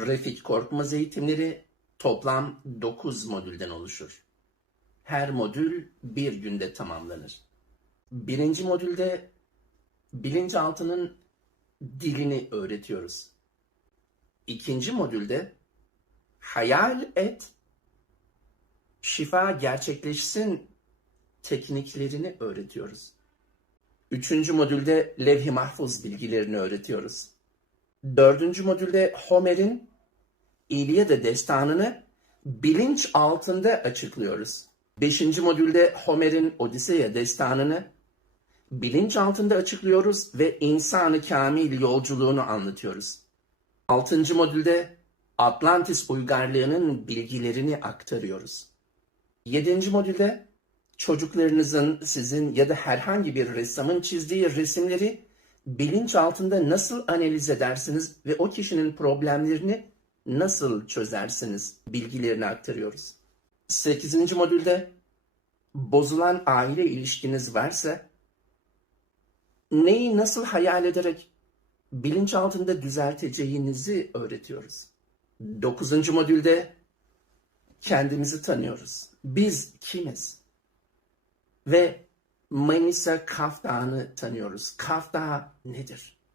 Refik Korkmaz eğitimleri toplam 9 modülden oluşur. Her modül bir günde tamamlanır. Birinci modülde bilinçaltının dilini öğretiyoruz. İkinci modülde hayal et, şifa gerçekleşsin tekniklerini öğretiyoruz. Üçüncü modülde levh-i mahfuz bilgilerini öğretiyoruz. Dördüncü modülde Homer'in İlyada destanını bilinç altında açıklıyoruz. Beşinci modülde Homer'in Odiseya destanını bilinç altında açıklıyoruz ve insanı kamil yolculuğunu anlatıyoruz. Altıncı modülde Atlantis uygarlığının bilgilerini aktarıyoruz. Yedinci modülde çocuklarınızın sizin ya da herhangi bir ressamın çizdiği resimleri bilinç altında nasıl analiz edersiniz ve o kişinin problemlerini nasıl çözersiniz bilgilerini aktarıyoruz. 8. modülde bozulan aile ilişkiniz varsa neyi nasıl hayal ederek bilinç altında düzelteceğinizi öğretiyoruz. 9. modülde kendimizi tanıyoruz. Biz kimiz? Ve Manisa Kaf Dağı'nı tanıyoruz. Kaf Dağı nedir?